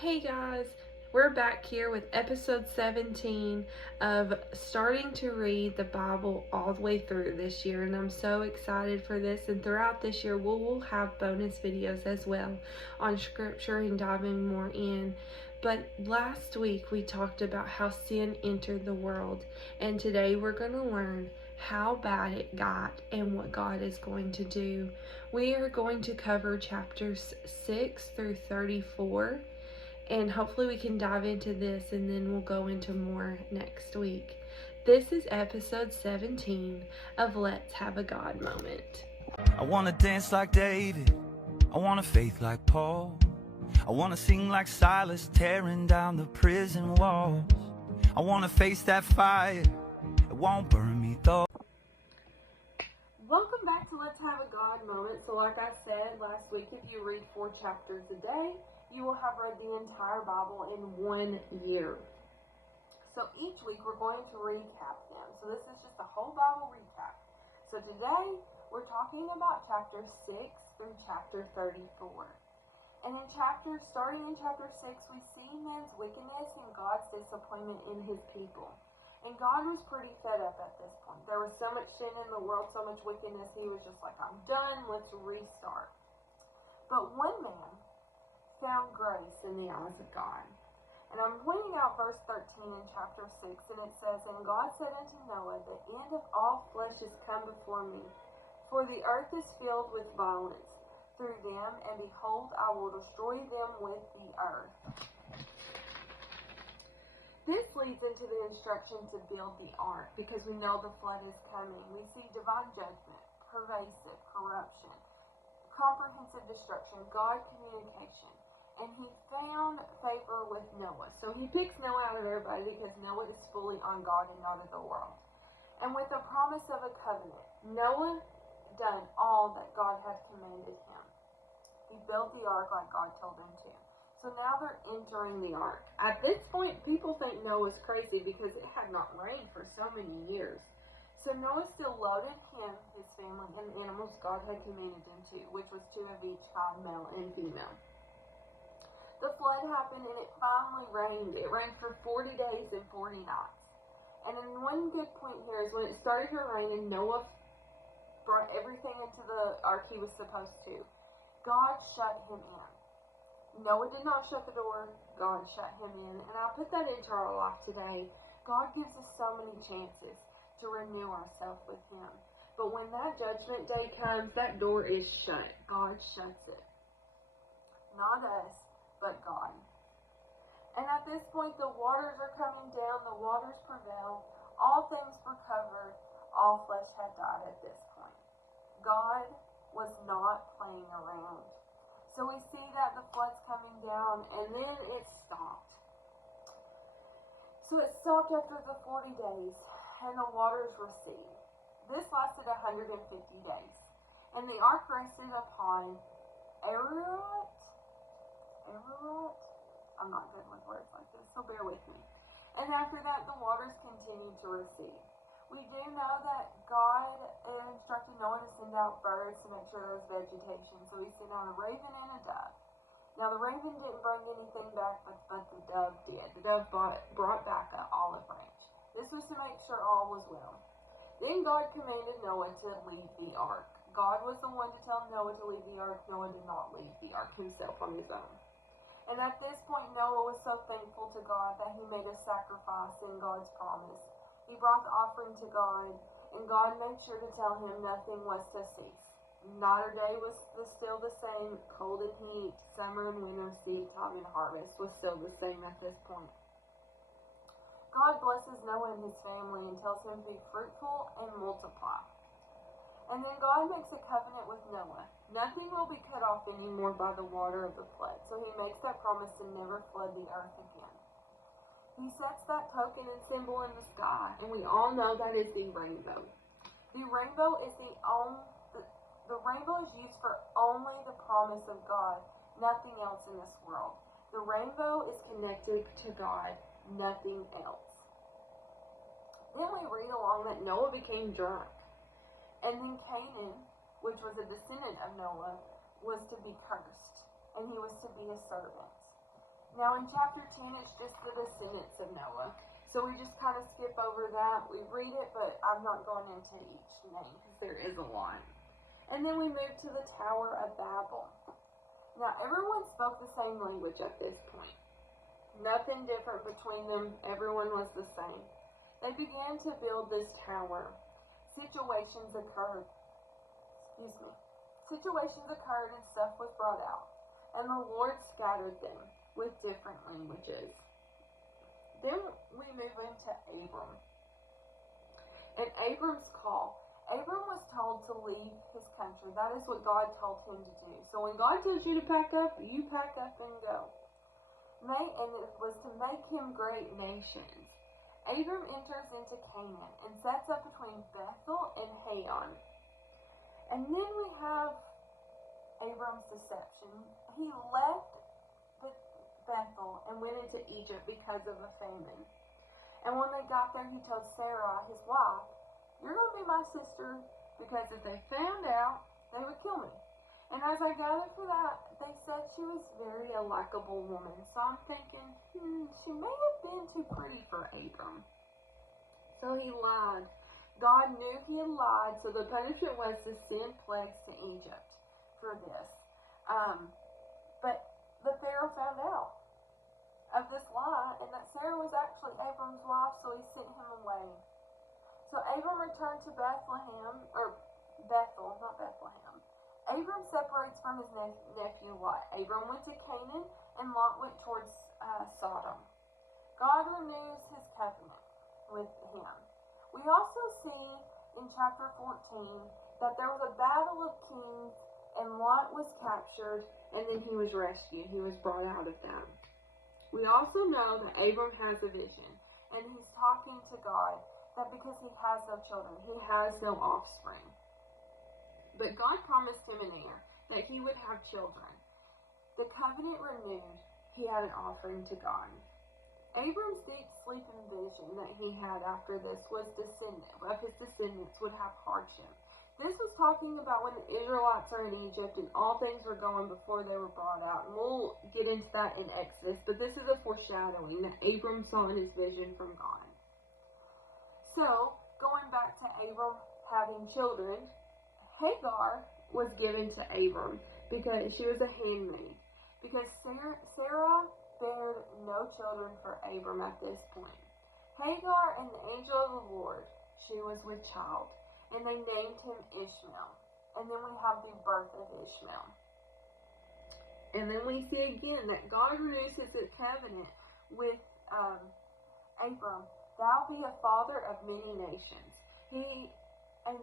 Hey guys, we're back here with episode 17 of starting to read the Bible all the way through this year, and I'm so excited for this. And throughout this year, we'll have bonus videos as well on scripture and diving more in. But last week we talked about how sin entered the world, and today we're going to learn how bad it got and what God is going to do. We are going to cover chapters 6 through 34. And hopefully we can dive into this and then we'll go into more next week. This is episode 17 of Let's Have a God Moment. I want to dance like David. I want a faith like Paul. I want to sing like Silas, tearing down the prison walls. I want to face that fire. It won't burn me though. Welcome back to Let's Have a God Moment. So like I said last week, if you read 4 chapters a day, you will have read the entire Bible in 1 year. So each week we're going to recap them. So this is just a whole Bible recap. So today we're talking about chapter 6 through chapter 34. And starting in chapter 6, we see man's wickedness and God's disappointment in his people. And God was pretty fed up at this point. There was so much sin in the world, so much wickedness, he was just like, I'm done, let's restart. But one man found grace in the eyes of God. And I'm pointing out verse 13 in chapter 6, and it says, And God said unto Noah, The end of all flesh is come before me, for the earth is filled with violence through them, and behold, I will destroy them with the earth. This leads into the instruction to build the ark, because we know the flood is coming. We see divine judgment, pervasive corruption, comprehensive destruction, God communication. And he found favor with Noah. So he picks Noah out of everybody because Noah is fully on God and not of the world. And with the promise of a covenant, Noah done all that God had commanded him. He built the ark like God told him to. So now they're entering the ark. At this point, people think Noah's crazy because it had not rained for so many years. So Noah still loaded him, his family, and the animals God had commanded him to, which was 2 of each kind, male and female. The flood happened and it finally rained. It rained for 40 days and 40 nights. And then one good point here is when it started to rain and Noah brought everything into the ark he was supposed to, God shut him in. Noah did not shut the door, God shut him in. And I put that into our life today. God gives us so many chances to renew ourselves with him. But when that judgment day comes, that door is shut. God shuts it. Not us, but God. And at this point, the waters are coming down, the waters prevail, all things were covered, all flesh had died at this point. God was not playing around. So we see that the flood's coming down, and then it stopped. So it stopped after the 40 days, and the waters receded. This lasted 150 days. And the ark rested upon Ararat? I'm not good with words like this, so bear with me. And after that, the waters continued to recede. We do know that God instructed Noah to send out birds to make sure there was vegetation, so he sent out a raven and a dove. Now, the raven didn't bring anything back, but the dove did. The dove brought back an olive branch. This was to make sure all was well. Then God commanded Noah to leave the ark. God was the one to tell Noah to leave the ark. Noah did not leave the ark himself on his own. And at this point, Noah was so thankful to God that he made a sacrifice in God's promise. He brought the offering to God, and God made sure to tell him nothing was to cease. Night or day was still the same. Cold and heat, summer and winter, seed time and harvest was still the same at this point. God blesses Noah and his family and tells him to be fruitful and multiply. And then God makes a covenant with Noah. Nothing will be cut off anymore by the water of the flood. So he makes that promise to never flood the earth again. He sets that token and symbol in the sky, and we all know that is the rainbow. The rainbow is the rainbow is used for only the promise of God, nothing else in this world. The rainbow is connected to God, nothing else. Then we read along that Noah became drunk. And then Canaan, which was a descendant of Noah, was to be cursed, and he was to be his servant. Now in chapter 10, it's just the descendants of Noah. So we just kind of skip over that. We read it, but I'm not going into each name because there is a lot. And then we move to the Tower of Babel. Now everyone spoke the same language at this point. Nothing different between them. Everyone was the same. They began to build this tower. Situations occurred and stuff was brought out. And the Lord scattered them with different languages. Then we move into Abram. And Abram's call. Abram was told to leave his country. That is what God told him to do. So when God tells you to pack up, you pack up and go. And it was to make him great nations. Abram enters into Canaan and sets up between Bethel and Haran. And then we have Abram's deception. He left Bethel and went into Egypt because of a famine. And when they got there, he told Sarah, his wife, "You're going to be my sister, because if they found out, they would kill me." And as I gathered for that, they said she was very a likable woman. So I'm thinking, she may have been too pretty for Abram. So he lied. God knew he had lied, so the punishment was to send plagues to Egypt for this. But the Pharaoh found out of this lie, and that Sarah was actually Abram's wife, so he sent him away. So Abram returned to Bethel, not Bethlehem. Abram separates from his nephew Lot. Abram went to Canaan, and Lot went towards Sodom. God renews his covenant with him. We also see in chapter 14 that there was a battle of kings, and Lot was captured, and then he was rescued. He was brought out of that. We also know that Abram has a vision, and he's talking to God, that because he has no children, he has no offspring. But God promised him an heir, that he would have children. The covenant renewed, he had an offering to God. Abram's deep sleep and vision that he had after this was his descendants would have hardship. This was talking about when the Israelites are in Egypt and all things were going before they were brought out. And we'll get into that in Exodus, but this is a foreshadowing that Abram saw in his vision from God. So, going back to Abram having children, Hagar was given to Abram because she was a handmaid. Because Sarah bared no children for Abram at this point. Hagar and the angel of the Lord, she was with child. And they named him Ishmael. And then we have the birth of Ishmael. And then we see again that God renews his covenant with Abram. Thou be a father of many nations.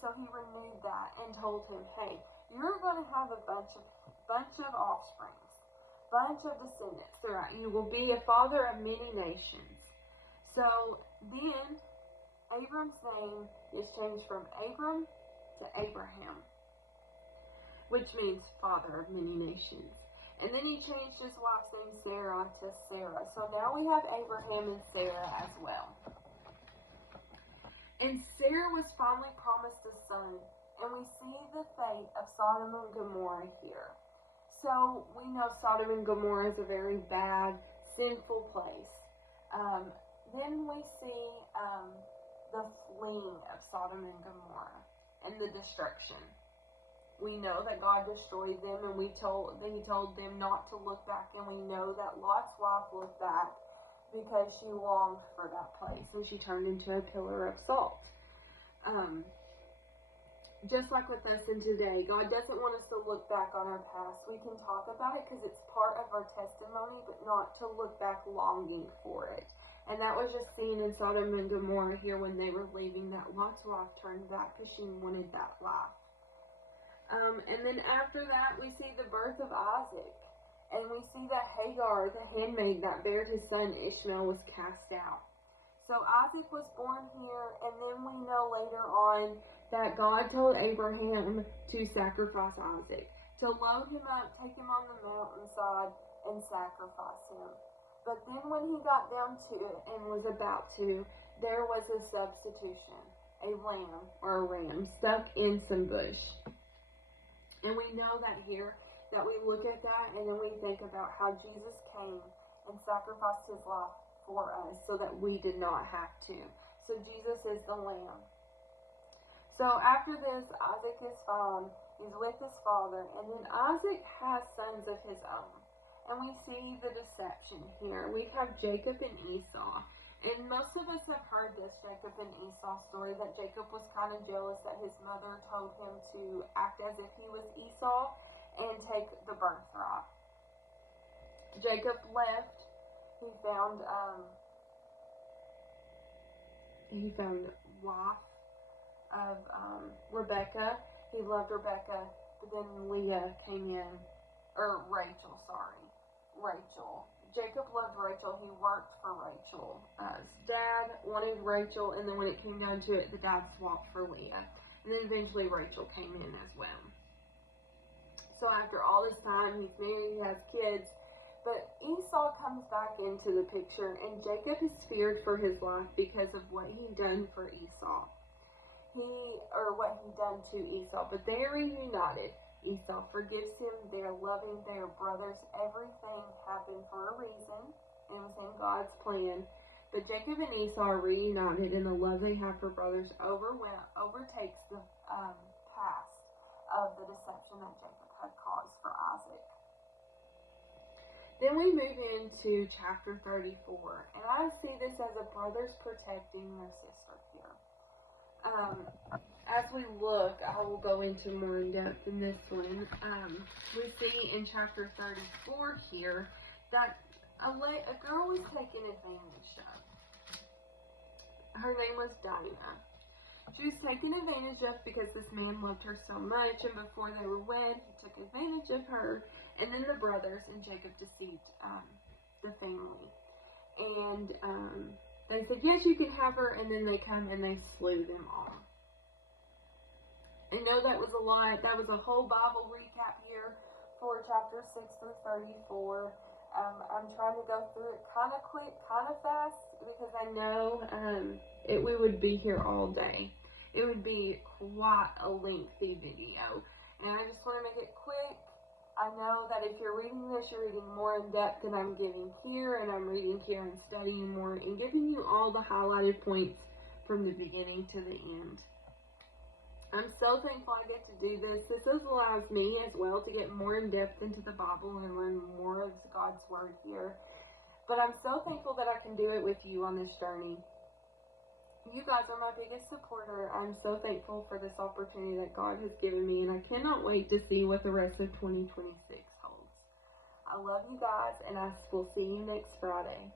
So he renewed that and told him, hey, you're going to have a bunch of offsprings, bunch of descendants throughout. You will be a father of many nations. So then Abram's name is changed from Abram to Abraham, which means father of many nations. And then he changed his wife's name Sarah to Sarah. So now we have Abraham and Sarah as well. And Sarah was finally promised a son, and we see the fate of Sodom and Gomorrah here. So we know Sodom and Gomorrah is a very bad, sinful place. Then we see the fleeing of Sodom and Gomorrah and the destruction. We know that God destroyed them, and he told them not to look back, and we know that Lot's wife looked back because she longed for that place, and she turned into a pillar of salt. Just like with us in today, God doesn't want us to look back on our past. We can talk about it because it's part of our testimony, but not to look back longing for it. And that was just seen in Sodom and Gomorrah here when they were leaving, that Lot's wife turned back because she wanted that life. And then after that, we see the birth of Isaac. And we see that Hagar, the handmaid that bare his son Ishmael, was cast out. So Isaac was born here, and then we know later on that God told Abraham to sacrifice Isaac, to load him up, take him on the mountainside, and sacrifice him. But then when he got down to it and was about to, there was a substitution, a lamb or a ram stuck in some bush. And we know that here, that we look at that and then we think about how Jesus came and sacrificed his life for us so that we did not have to. So Jesus is the Lamb. So after this, Isaac is found. He's with his father, and then Isaac has sons of his own. And we see the deception here. We have Jacob and Esau. And most of us have heard this Jacob and Esau story, that Jacob was kind of jealous that his mother told him to act as if he was Esau and take the birthright. Jacob left. He found wife of Rebecca. He loved Rebecca, but then Leah came in, or Rachel. Jacob loved Rachel. He worked for Rachel. His dad wanted Rachel, and then when it came down to it, the dad swapped for Leah. And then eventually Rachel came in as well. So after all this time, he's married, he has kids. But Esau comes back into the picture, and Jacob is feared for his life because of what he done for Esau. What he done to Esau. But they are reunited. Esau forgives him. They are loving. They are brothers. Everything happened for a reason. It was in God's plan. But Jacob and Esau are reunited, and the love they have for brothers overtakes the past of the deception that Jacob had caused for Isaac. Then we move into chapter 34, and I see this as a brothers protecting their sister here. As we look, I will go into more in depth in this one. We see in chapter 34 here that a girl was taken advantage of. Her name was Dinah. She was taken advantage of because this man loved her so much, and before they were wed, he took advantage of her. And then the brothers and Jacob deceived the family. And they said, yes, you can have her, and then they come and they slew them all. I know that was a lot. That was a whole Bible recap here for chapter 6 through 34. I'm trying to go through it kind of quick, kind of fast, because I know we would be here all day. It would be quite a lengthy video. And I just want to make it quick. I know that if you're reading this, you're reading more in depth than I'm giving here, and I'm reading here and studying more and giving you all the highlighted points from the beginning to the end. I'm so thankful I get to do this. This allows me as well to get more in depth into the Bible and learn more of God's Word here. But I'm so thankful that I can do it with you on this journey. You guys are my biggest supporter. I'm so thankful for this opportunity that God has given me, and I cannot wait to see what the rest of 2026 holds. I love you guys, and I will see you next Friday.